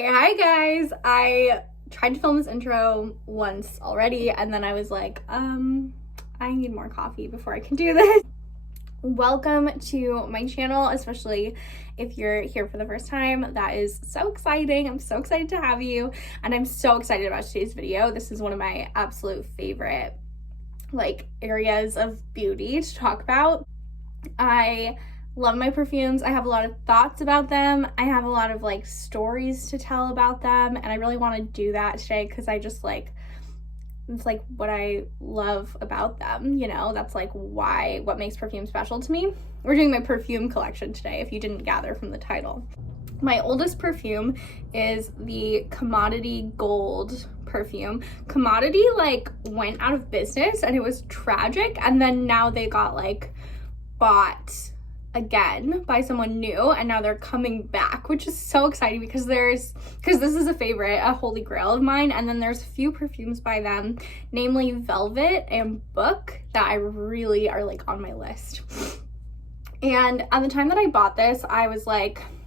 Hi guys, I tried to film this intro once already and then I was like, I need more coffee before I can do this. Welcome to my channel, especially if you're here for the first time. That is so exciting. I'm so excited to have you, and I'm so excited about today's video. This is one of my absolute favorite areas of beauty to talk about. I love my perfumes. I have a lot of thoughts about them. I have a lot of stories to tell about them, and I really want to do that today because I just it's what I love about them, you know. That's what makes perfume special to me. We're doing my perfume collection today, if you didn't gather from the title. My oldest perfume is the Commodity Gold perfume. Commodity went out of business and it was tragic, and then now they got bought again by someone new, and now they're coming back, which is so exciting because this is a favorite, a holy grail of mine. And then there's a few perfumes by them, namely Velvet and Book, that I really are on my list. And at the time that I bought this, I was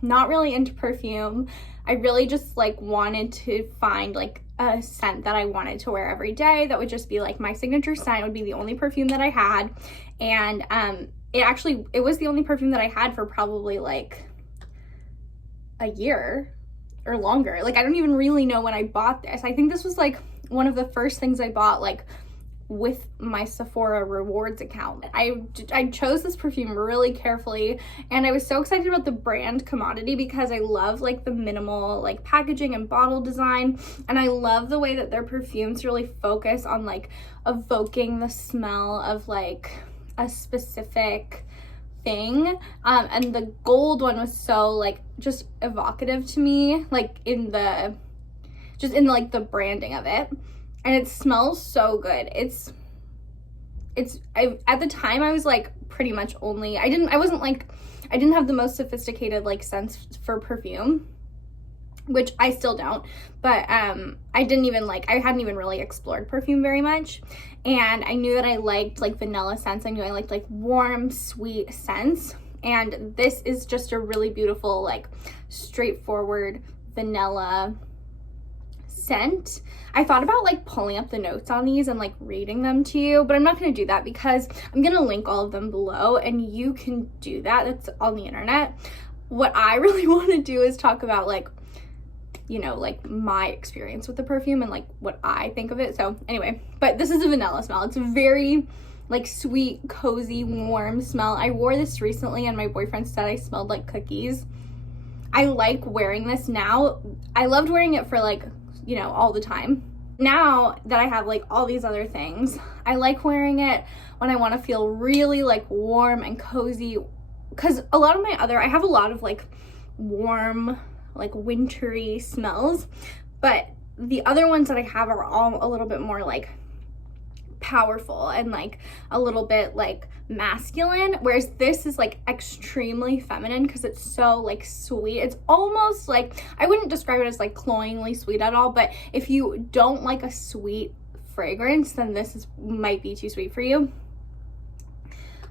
not really into perfume. I really just wanted to find a scent that I wanted to wear every day that would just be my signature scent. It would be the only perfume that I had, and it was the only perfume that I had for probably a year or longer. I don't even really know when I bought this. I think this was one of the first things I bought with my Sephora rewards account. I chose this perfume really carefully, and I was so excited about the brand Commodity because I love the minimal packaging and bottle design, and I love the way that their perfumes really focus on evoking the smell of a specific thing, and the gold one was so just evocative to me, in the branding of it, and it smells so good. At the time I was pretty much only, I didn't have the most sophisticated sense for perfume, which I still don't, but I hadn't even really explored perfume very much, and I knew that I liked vanilla scents. I knew I liked warm, sweet scents, and this is just a really beautiful straightforward vanilla scent. I thought about pulling up the notes on these and reading them to you, but I'm not going to do that because I'm going to link all of them below and you can do that. That's on the internet. What I really want to do is talk about my experience with the perfume and what I think of it. So anyway, but this is a vanilla smell. It's a very sweet, cozy, warm smell. I wore this recently and my boyfriend said I smelled like cookies. I like wearing this now. I loved wearing it for all the time. Now that I have all these other things, I like wearing it when I want to feel really warm and cozy, because I have a lot of warm wintry smells, but the other ones that I have are all a little bit more powerful and a little bit masculine, whereas this is extremely feminine because it's so sweet. It's almost I wouldn't describe it as cloyingly sweet at all, but if you don't like a sweet fragrance, then this might be too sweet for you.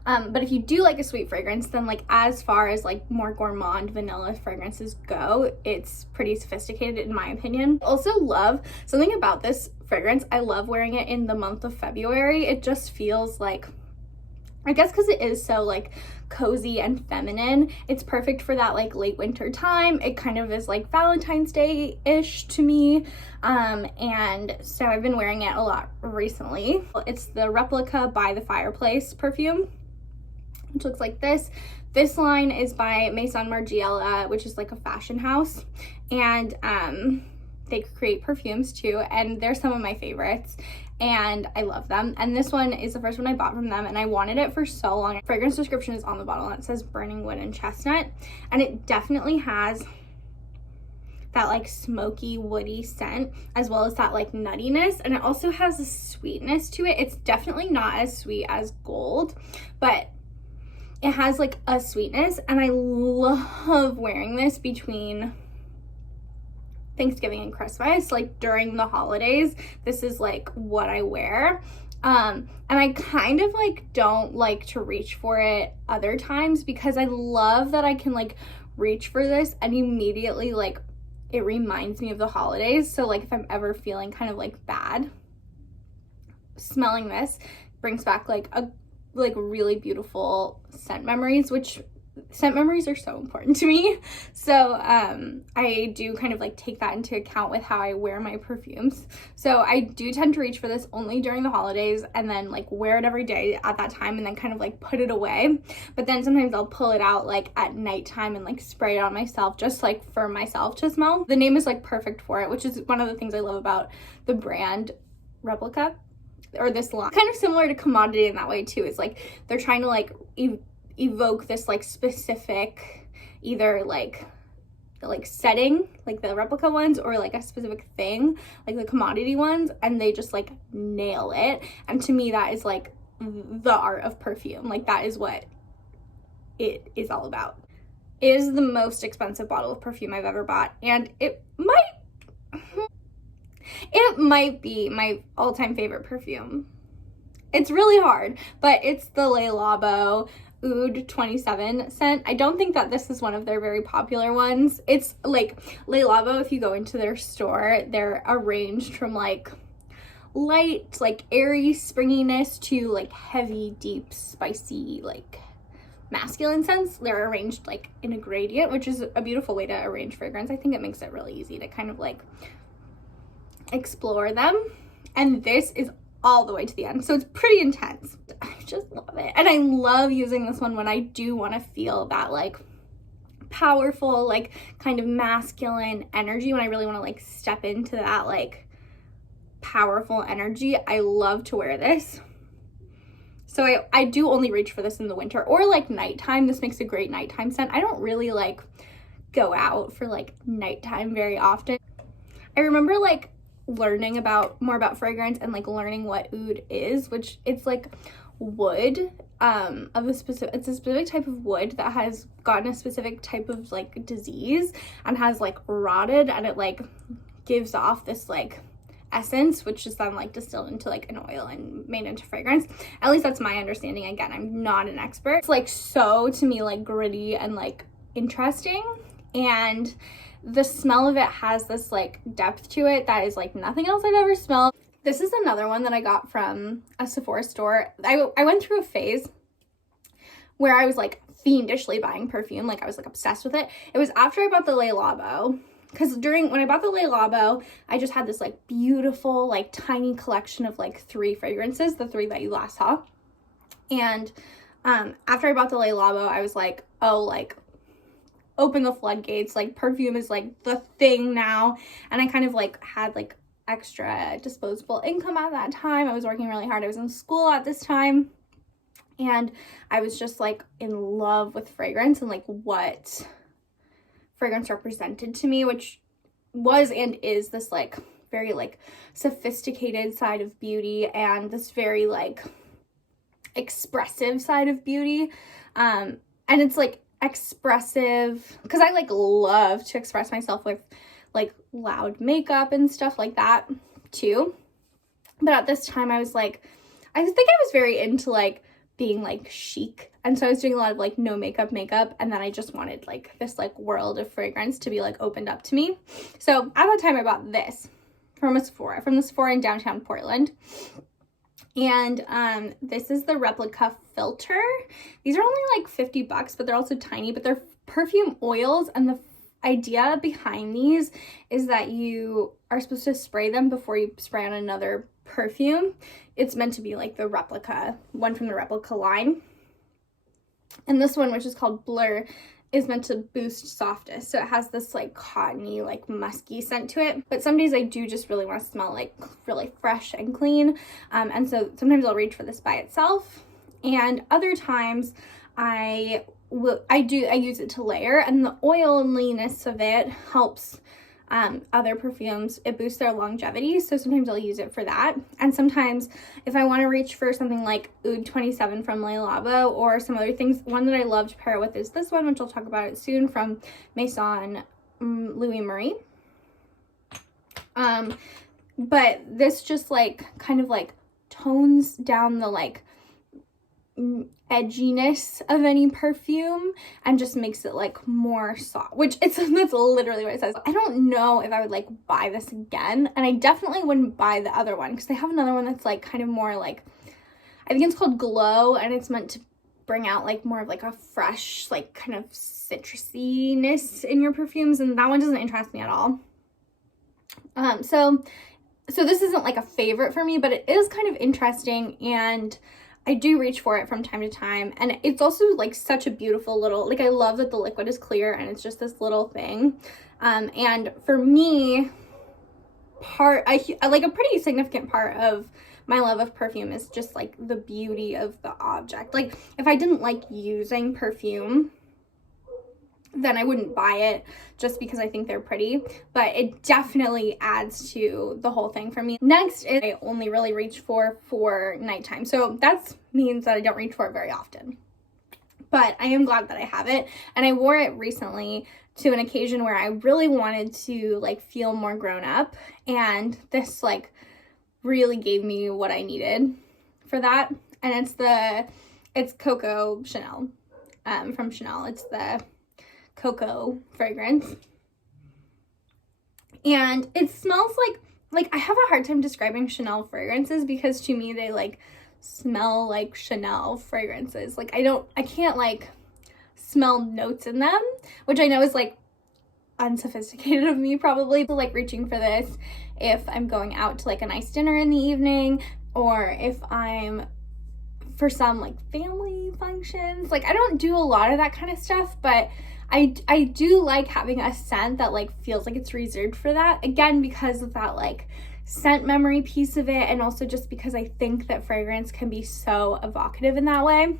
But if you do like a sweet fragrance, then as far as more gourmand vanilla fragrances go, it's pretty sophisticated in my opinion. Also love something about this fragrance. I love wearing it in the month of February. It just feels I guess because it is so cozy and feminine, it's perfect for that late winter time. It kind of is Valentine's Day-ish to me, and so I've been wearing it a lot recently. It's the Replica by the Fireplace perfume, which looks like this. This line is by Maison Margiela, which is a fashion house, and they create perfumes too, and they're some of my favorites and I love them. And this one is the first one I bought from them, and I wanted it for so long. Fragrance description is on the bottle and it says burning wood and chestnut, and it definitely has that smoky woody scent as well as that nuttiness, and it also has a sweetness to it. It's definitely not as sweet as Gold, but it has a sweetness, and I love wearing this between Thanksgiving and Christmas. During the holidays, this is what I wear. And I kind of don't like to reach for it other times because I love that I can reach for this and immediately it reminds me of the holidays. So like if I'm ever feeling kind of like bad, smelling this brings back like really beautiful scent memories, which scent memories are so important to me. So I do kind of like take that into account with how I wear my perfumes. So I do tend to reach for this only during the holidays and then like wear it every day at that time and then kind of like put it away. But then sometimes I'll pull it out like at nighttime and like spray it on myself, just like for myself to smell. The name is like perfect for it, which is one of the things I love about the brand Replica, or this line. Kind of similar to Commodity in that way too. It's like they're trying to like evoke this like specific either like setting, like the Replica ones, or like a specific thing like the Commodity ones, and they just like nail it. And to me that is like the art of perfume. Like that is what it is all about. It is the most expensive bottle of perfume I've ever bought, and it might be my all-time favorite perfume. It's really hard, but it's the Labo Oud 27 scent. I don't think that this is one of their very popular ones. It's like Labo, if you go into their store, they're arranged from like light, like airy springiness to like heavy, deep, spicy, like masculine scents. They're arranged like in a gradient, which is a beautiful way to arrange fragrance. I think it makes it really easy to kind of like explore them. And this is all the way to the end, so it's pretty intense. I just love it, and I love using this one when I do want to feel that like powerful, like kind of masculine energy, when I really want to like step into that like powerful energy. I love to wear this. So I do only reach for this in the winter or like nighttime. This makes a great nighttime scent. I don't really like go out for like nighttime very often. I remember like learning more about fragrance and like learning what oud is, which it's like wood of a specific type of wood that has gotten a specific type of like disease and has like rotted, and it like gives off this like essence, which is then like distilled into like an oil and made into fragrance. At least that's my understanding. Again, I'm not an expert. It's like so to me like gritty and like interesting, and the smell of it has this like depth to it that is like nothing else I've ever smelled. This is another one that I got from a Sephora store. I went through a phase where I was like fiendishly buying perfume. Like I was like obsessed with it. It was after I bought the Labo, because when I bought the Labo, I just had this like beautiful like tiny collection of like 3 fragrances, the 3 that you last saw. And after I bought the Labo, I was like, oh, like open the floodgates, like perfume is like the thing now. And I kind of like had like extra disposable income at that time. I was working really hard. I was in school at this time, and I was just like in love with fragrance and like what fragrance represented to me, which was and is this like very like sophisticated side of beauty and this very like expressive side of beauty. And it's like expressive because I like love to express myself with like loud makeup and stuff like that too. But at this time I was like, I think I was very into like being like chic, and so I was doing a lot of like no makeup, and then I just wanted like this like world of fragrance to be like opened up to me. So at that time I bought this from the Sephora in downtown Portland. And this is the Replica filter. These are only like $50, but they're also tiny, but they're perfume oils. And the idea behind these is that you are supposed to spray them before you spray on another perfume. It's meant to be like the Replica one from the Replica line. And this one, which is called Blur, is meant to boost softness. So it has this like cottony, like musky scent to it. But some days I do just really want to smell like really fresh and clean. And so sometimes I'll reach for this by itself. And other times I use it to layer, and the oiliness of it helps other perfumes. It boosts their longevity, so sometimes I'll use it for that. And sometimes if I want to reach for something like Oud 27 from Labo or some other things, one that I love to pair it with is this one, which I'll talk about it soon, from Maison Louis Marie. But this just like kind of like tones down the like edginess of any perfume and just makes it like more soft, which that's literally what it says. I don't know if I would like buy this again, and I definitely wouldn't buy the other one because they have another one that's like kind of more like, I think it's called Glow, and it's meant to bring out like more of like a fresh like kind of citrusiness in your perfumes, and that one doesn't interest me at all. So this isn't like a favorite for me, but it is kind of interesting, and I do reach for it from time to time. And it's also like such a beautiful little, like I love that the liquid is clear and it's just this little thing. And for me, I like a pretty significant part of my love of perfume is just like the beauty of the object. Like if I didn't like using perfume, then I wouldn't buy it just because I think they're pretty, but it definitely adds to the whole thing for me. Next is I only really reach for nighttime. So that means that I don't reach for it very often, but I am glad that I have it. And I wore it recently to an occasion where I really wanted to like feel more grown up, and this like really gave me what I needed for that. And it's Coco Chanel, from Chanel. It's the cocoa fragrance, and it smells like I have a hard time describing Chanel fragrances because to me they like smell like Chanel fragrances. Like I can't like smell notes in them, which I know is like unsophisticated of me probably, but like reaching for this if I'm going out to like a nice dinner in the evening, or if I'm for some like family functions. Like I don't do a lot of that kind of stuff, but I do like having a scent that like feels like it's reserved for that, again because of that like scent memory piece of it, and also just because I think that fragrance can be so evocative in that way.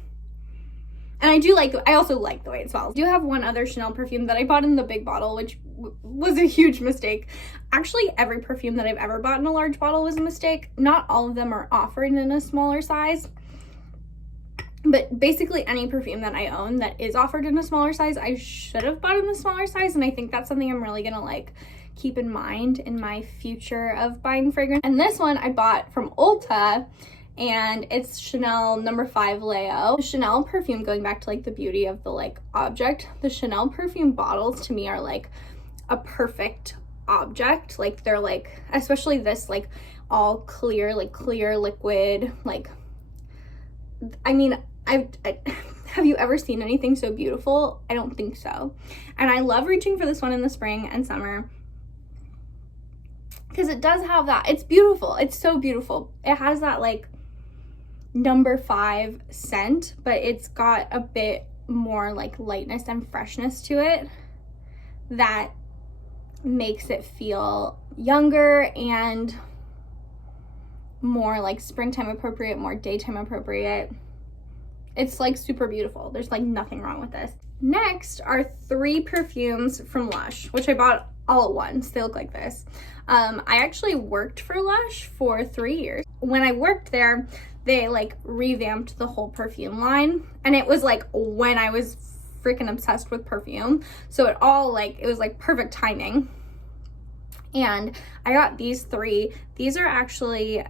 And I also like the way it smells. I do have one other Chanel perfume that I bought in the big bottle, which was a huge mistake. Actually, every perfume that I've ever bought in a large bottle was a mistake. Not all of them are offered in a smaller size, but basically any perfume that I own that is offered in a smaller size, I should have bought in the smaller size, and I think that's something I'm really gonna like keep in mind in my future of buying fragrance. And this one I bought from Ulta, and it's Chanel No. 5 Leo. The Chanel perfume, going back to like the beauty of the like object, the Chanel perfume bottles to me are like a perfect object. Like they're like, especially this like all clear, like clear liquid, like, I mean, have you ever seen anything so beautiful? I don't think so. And I love reaching for this one in the spring and summer because it does have that. It's beautiful. It's so beautiful. It has that like No. 5 scent, but it's got a bit more like lightness and freshness to it that makes it feel younger and more like springtime appropriate, more daytime appropriate. It's like super beautiful. There's like nothing wrong with this. Next are 3 perfumes from Lush, which I bought all at once. They look like this. I actually worked for Lush for 3 years. When I worked there, they like revamped the whole perfume line, and it was like when I was freaking obsessed with perfume, so it was like perfect timing. And I got these 3. These are actually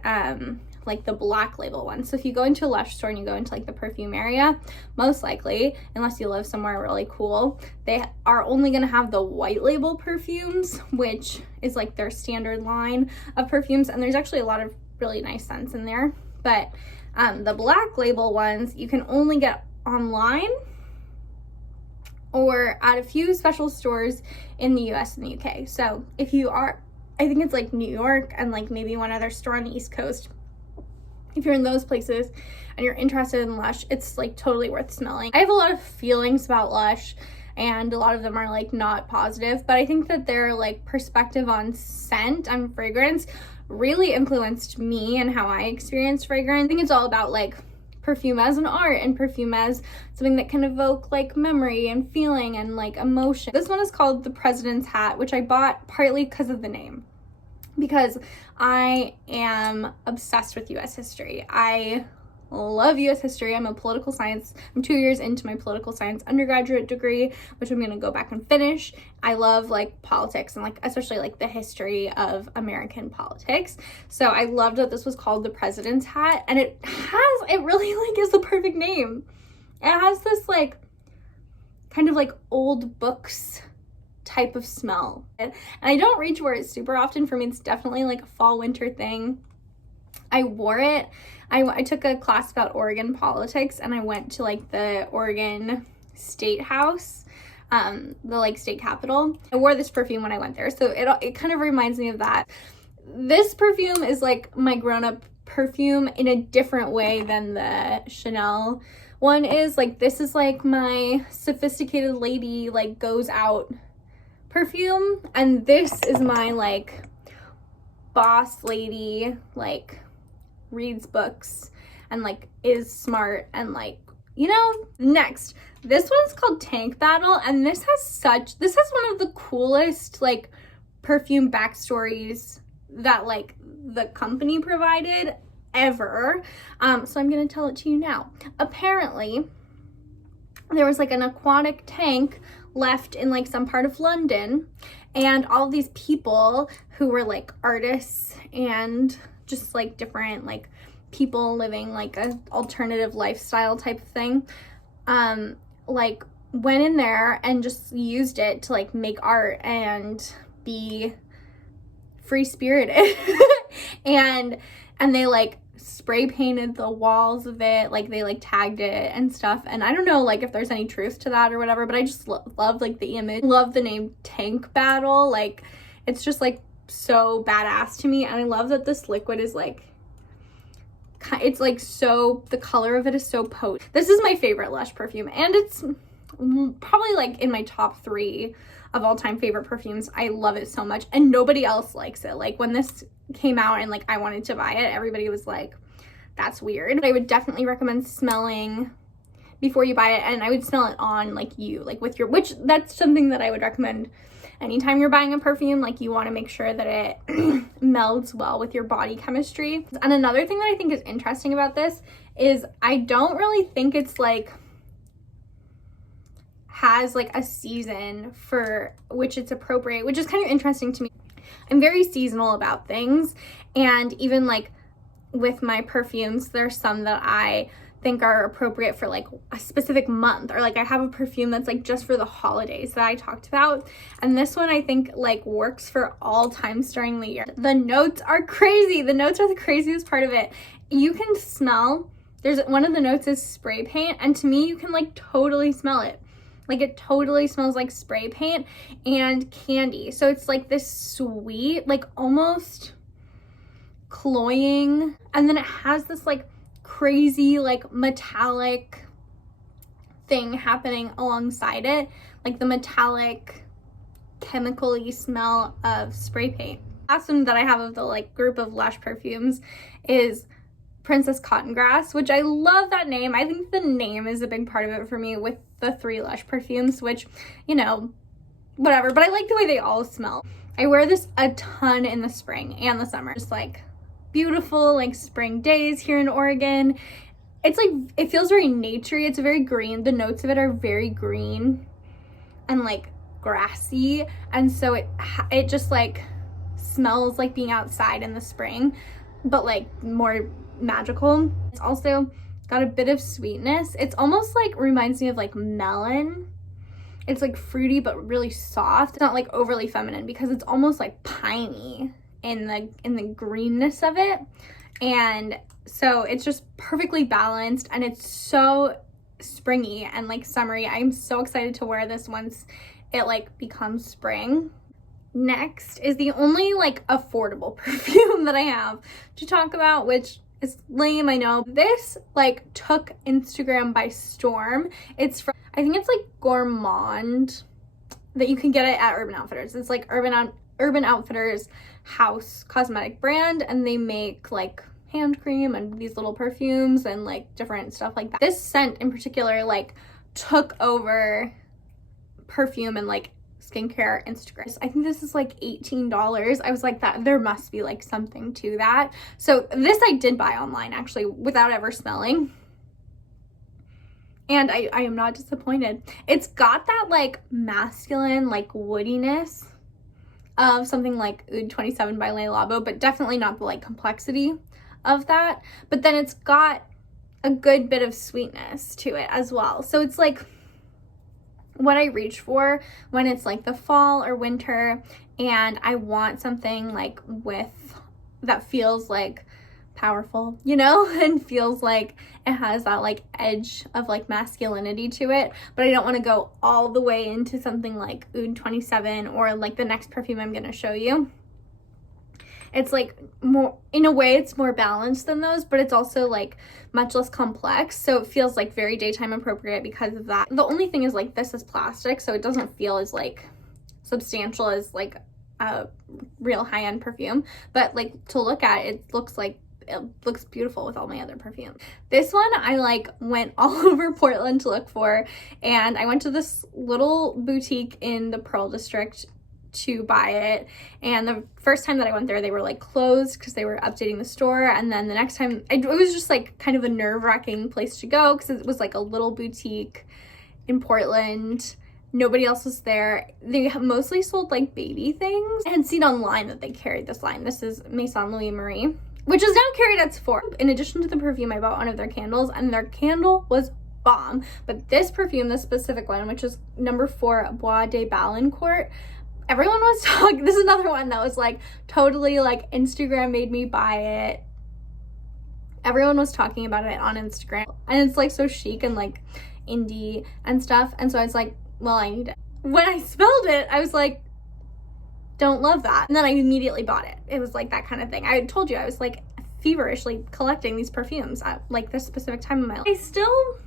like the black label ones. So if you go into a Lush store and you go into like the perfume area, most likely, unless you live somewhere really cool, they are only gonna have the white label perfumes, which is like their standard line of perfumes. And there's actually a lot of really nice scents in there. But the black label ones you can only get online or at a few special stores in the US and the UK. So if you are, I think it's like New York and like maybe one other store on the East Coast, if you're in those places and you're interested in Lush, it's like totally worth smelling. I have a lot of feelings about Lush, and a lot of them are like not positive, but I think that their like perspective on scent and fragrance really influenced me and how I experienced fragrance. I think it's all about like perfume as an art and perfume as something that can evoke like memory and feeling and like emotion. This one is called The President's Hat, which I bought partly because of the name, because I am obsessed with US history. I love US history. I'm 2 years into my political science undergraduate degree, which I'm going to go back and finish. I love like politics and like especially like the history of American politics. So I loved that this was called the President's Hat, and it really like is the perfect name. It has this like kind of like old books type of smell, and I don't reach for it super often. For me, it's definitely like a fall winter thing. I wore it. I took a class about Oregon politics, and I went to like the Oregon State House, the like state capitol. I wore this perfume when I went there, so it kind of reminds me of that. This perfume is like my grown-up perfume in a different way than the Chanel one is. Like, this is like my sophisticated lady like goes out perfume, and this is my like boss lady like reads books and like is smart and like, you know. Next, this one's called Tank Battle, and this has one of the coolest like perfume backstories that like the company provided ever. So I'm gonna tell it to you now. Apparently there was like an aquatic tank left in like some part of London, and all these people who were like artists and just like different like people living like a alternative lifestyle type of thing, like went in there and just used it to like make art and be free spirited. and they like spray painted the walls of it, like they like tagged it and stuff. And I don't know like if there's any truth to that or whatever, but I just love like the image, love the name Tank Battle. Like, it's just like so badass to me. And I love that this liquid is like, it's like so, the color of it is so potent. This is my favorite Lush perfume, and it's probably like in my top 3 of all time favorite perfumes. I love it so much, and nobody else likes it. Like, when this came out and like I wanted to buy it, everybody was like, that's weird. I would definitely recommend smelling before you buy it, and I would smell it on like you, like with your, which that's something that I would recommend anytime you're buying a perfume. Like, you want to make sure that it melds well with your body chemistry. And another thing that I think is interesting about this is I don't really think it's like has like a season for which it's appropriate, which is kind of interesting to me. I'm very seasonal about things, and even like with my perfumes, there's some that I think are appropriate for like a specific month, or like I have a perfume that's like just for the holidays that I talked about, and this one I think like works for all times during the year. The notes are crazy. The notes are the craziest part of it. You can smell, there's one of the notes is spray paint, and to me you can like totally smell it. Like, it totally smells like spray paint and candy. So it's like this sweet, like almost cloying, and then it has this like crazy like metallic thing happening alongside it, like the metallic chemical-y smell of spray paint. Last one that I have of the like group of Lush perfumes is Princess Cotton Grass, which I love that name. I think the name is a big part of it for me with the 3 Lush perfumes, which, you know, whatever, but I like the way they all smell. I wear this a ton in the spring and the summer. Just like beautiful like spring days here in Oregon. It's like, it feels very naturey. It's very green. The notes of it are very green and like grassy, and so it just like smells like being outside in the spring, but like more magical. It's also got a bit of sweetness. It's almost like reminds me of like melon. It's like fruity but really soft. It's not like overly feminine because it's almost like piney in the greenness of it, and so it's just perfectly balanced, and it's so springy and like summery. I'm so excited to wear this once it like becomes spring. Next is the only like affordable perfume that I have to talk about, which is lame, I know. This like took Instagram by storm. It's from, I think it's like Gourmand, that you can get it at Urban Outfitters. It's like Urban Outfitters house cosmetic brand, and they make like hand cream and these little perfumes and like different stuff like that. This scent in particular like took over perfume and like skincare Instagram. I think this is like $18. I was like, that there must be like something to that. So this I did buy online actually without ever smelling. And I am not disappointed. It's got that like masculine like woodiness of something like Oud 27 by Labo, but definitely not the like complexity of that. But then it's got a good bit of sweetness to it as well. So it's like what I reach for when it's like the fall or winter and I want something like that feels like powerful, you know, and feels like it has that like edge of like masculinity to it, but I don't want to go all the way into something like Oud 27 or like the next perfume I'm going to show you. It's like more, in a way it's more balanced than those, but it's also like much less complex, so it feels like very daytime appropriate because of that. The only thing is like this is plastic, so it doesn't feel as like substantial as like a real high-end perfume, but like to look at it looks beautiful with all my other perfumes. This one I like went all over Portland to look for, and I went to this little boutique in the Pearl District to buy it, and the first time that I went there they were like closed because they were updating the store, and then the next time it was just like kind of a nerve-wracking place to go because it was like a little boutique in Portland. Nobody else was there. They mostly sold like baby things. I had seen online that they carried this line. This is Maison Louis Marie, which is now carried at Sephora. In addition to the perfume, I bought one of their candles, and their candle was bomb. But this perfume, this specific one, which is number 4 Bois de Balancourt, everyone was talking. This is another one that was like totally like Instagram made me buy it. Everyone was talking about it on Instagram, and it's like so chic and like indie and stuff. And so I was like, well, I need it. When I smelled it, I was like, don't love that. And then I immediately bought it. It was like that kind of thing. I told you I was like feverishly collecting these perfumes at like this specific time in my life. I don't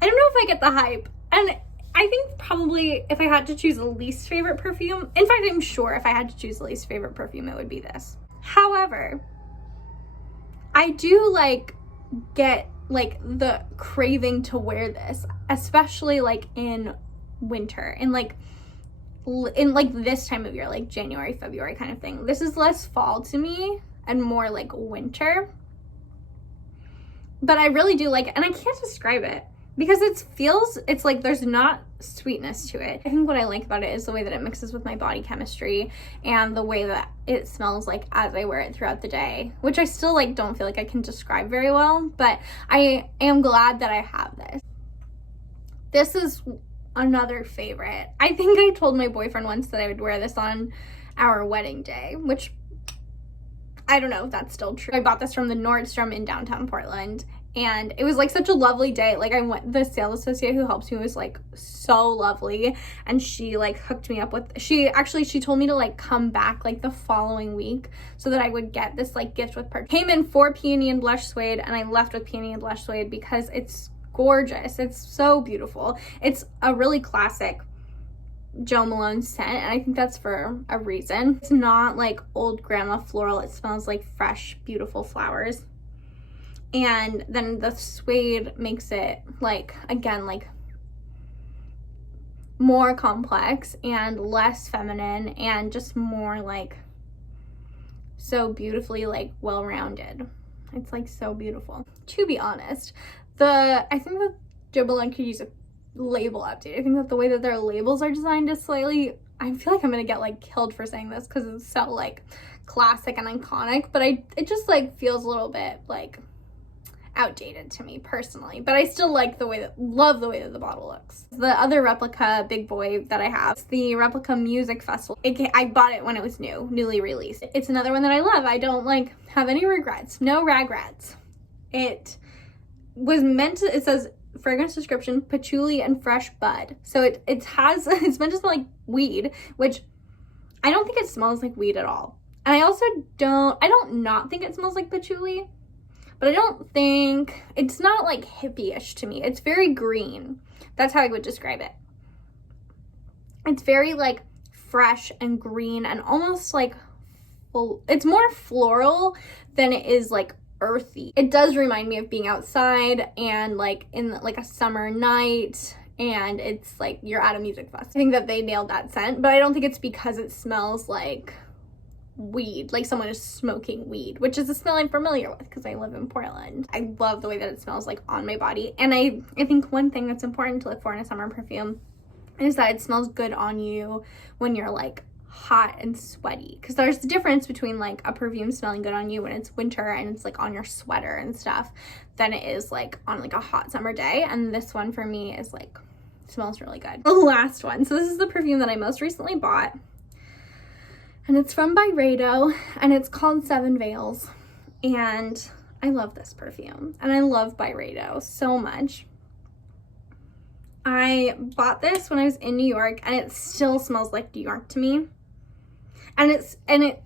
know if I get the hype. And I think probably if I had to choose a least favorite perfume, in fact, I'm sure if I had to choose a least favorite perfume, it would be this. However, I do like get like the craving to wear this, especially like in winter, in like this time of year, like January, February kind of thing. This is less fall to me and more like winter, but I really do like it, and I can't describe it because it's like there's not sweetness to it. I think what I like about it is the way that it mixes with my body chemistry and the way that it smells like as I wear it throughout the day, which I still like don't feel like I can describe very well, but I am glad that I have this. This is another favorite. I think I told my boyfriend once that I would wear this on our wedding day, which I don't know if that's still true. I bought this from the Nordstrom in downtown Portland, and it was like such a lovely day. Like the sales associate who helps me was like so lovely, and she like hooked me up with, she told me to like come back like the following week so that I would get this like gift with perfume. Came in for peony and blush suede, and I left with peony and blush suede because it's gorgeous. It's so beautiful. It's a really classic Joe Malone scent, and I think that's for a reason. It's not like old grandma floral. It smells like fresh, beautiful flowers. And then the suede makes it like, again, like more complex and less feminine and just more like so beautifully like well-rounded. It's like so beautiful. To be honest, I think that Joe Malone could use a label update. I think that the way that their labels are designed is slightly, I feel like I'm gonna get like killed for saying this because it's so like classic and iconic, but it just like feels a little bit like outdated to me personally, but I still like love the way that the bottle looks. The other Replica big boy that I have is the Replica Music Festival. I bought it when it was newly released. It's another one that I love. I don't like have any regrets, no regrets. It was meant to, it says fragrance description, patchouli and fresh bud. So it's meant to smell like weed, which I don't think it smells like weed at all. And I don't not think it smells like patchouli, but I don't think, it's not like hippie-ish to me. It's very green. That's how I would describe it. It's very like fresh and green and almost like, it's more floral than it is like earthy. It does remind me of being outside and like in like a summer night and it's like you're at a music fest. I think that they nailed that scent, but I don't think it's because it smells like weed, like someone is smoking weed, which is a smell I'm familiar with because I live in Portland. I love the way that it smells like on my body. And I think one thing that's important to look for in a summer perfume is that it smells good on you when you're like hot and sweaty, because there's the difference between like a perfume smelling good on you when it's winter and it's like on your sweater and stuff than it is like on like a hot summer day. And this one for me is like smells really good. The last one, so this is the perfume that I most recently bought, and it's from Byredo, and it's called Seven Veils. And I love this perfume, and I love Byredo so much. I bought this when I was in New York, and it still smells like New York to me. And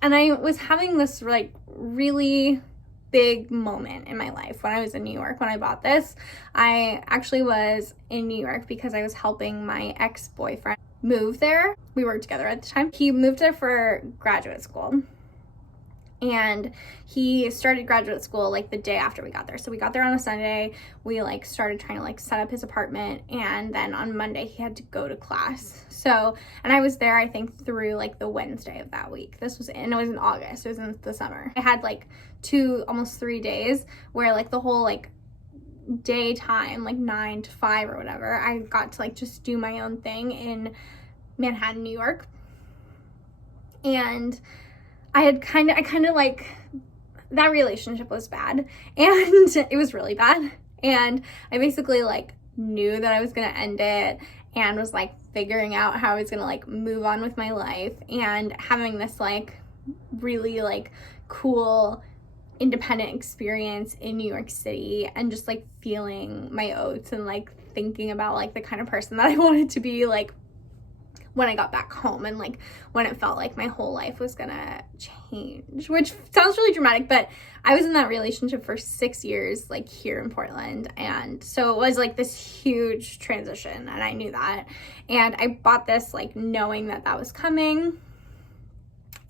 I was having this like really big moment in my life when I was in New York when I bought this. I actually was in New York because I was helping my ex-boyfriend move there. We worked together at the time. He moved there for graduate school, and he started graduate school like the day after we got there. So we got there on a Sunday. We like started trying to like set up his apartment, and then on Monday he had to go to class. So, and I was there I think through like the Wednesday of that week. It was in August. It was in the summer. I had like almost 3 days where like the whole like daytime, like 9 to 5 or whatever, I got to like just do my own thing in Manhattan, New York. And I kind of like, that relationship was bad, and it was really bad, and I basically like knew that I was gonna end it and was like figuring out how I was gonna like move on with my life, and having this like really like cool independent experience in New York City, and just like feeling my oats and like thinking about like the kind of person that I wanted to be like when I got back home, and like when it felt like my whole life was gonna change, which sounds really dramatic, but I was in that relationship for 6 years like here in Portland, and so it was like this huge transition, and I knew that, and I bought this like knowing that that was coming.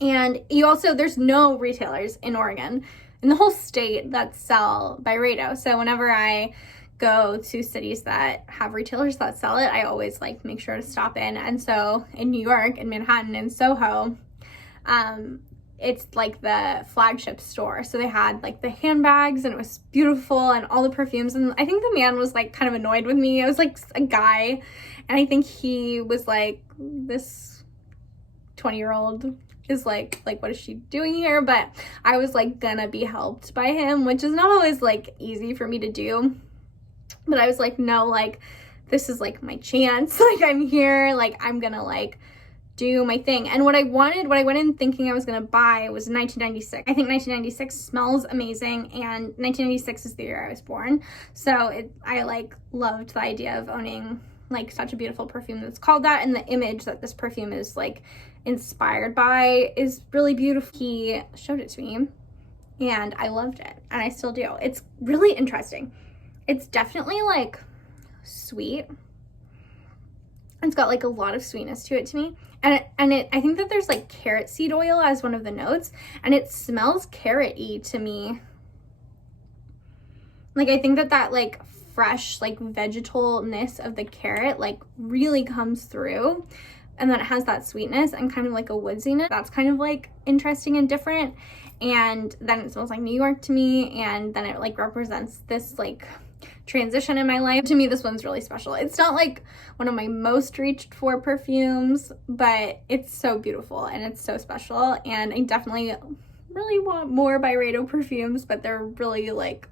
And there's no retailers in Oregon, in the whole state, that sell Byredo. So whenever I go to cities that have retailers that sell it, I always like make sure to stop in. And so in New York, in Manhattan, in Soho, it's like the flagship store. So they had like the handbags, and it was beautiful, and all the perfumes. And I think the man was like kind of annoyed with me. It was like a guy, and I think he was like, this 20-year-old is like what is she doing here? But I was like gonna be helped by him, which is not always like easy for me to do. But I was like, no, like this is like my chance. Like I'm here, like I'm gonna like do my thing. And what I went in thinking I was gonna buy was 1996. I think 1996 smells amazing, and 1996 is the year I was born. So I like loved the idea of owning like such a beautiful perfume that's called that, and the image that this perfume is like inspired by is really beautiful. He showed it to me, and I loved it, and I still do. It's really interesting. It's definitely like sweet. It's got like a lot of sweetness to it to me. And I think that there's like carrot seed oil as one of the notes, and it smells carrot-y to me. Like I think that like fresh like vegetalness of the carrot like really comes through, and then it has that sweetness and kind of like a woodsiness that's kind of like interesting and different. And then it smells like New York to me, and then it like represents this like transition in my life. To me, this one's really special. It's not like one of my most reached for perfumes, but it's so beautiful and it's so special, and I definitely really want more Byredo perfumes, but they're really like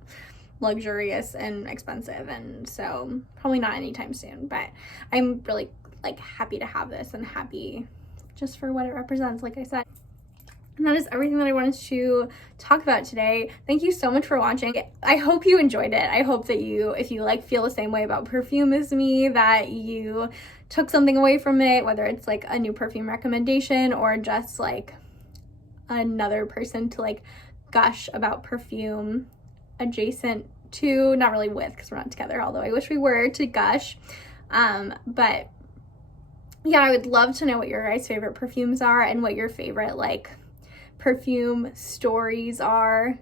luxurious and expensive, and so probably not anytime soon. But I'm really like happy to have this, and happy just for what it represents, like I said. And that is everything that I wanted to talk about today. Thank you so much for watching. I hope you enjoyed it. I hope that if you like feel the same way about perfume as me, that you took something away from it, whether it's like a new perfume recommendation or just like another person to like gush about perfume adjacent to, not really with, because we're not together, although I wish we were, to gush. But yeah, I would love to know what your guys' favorite perfumes are, and what your favorite like perfume stories are.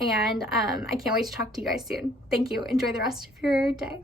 And I can't wait to talk to you guys soon. Thank you. Enjoy the rest of your day.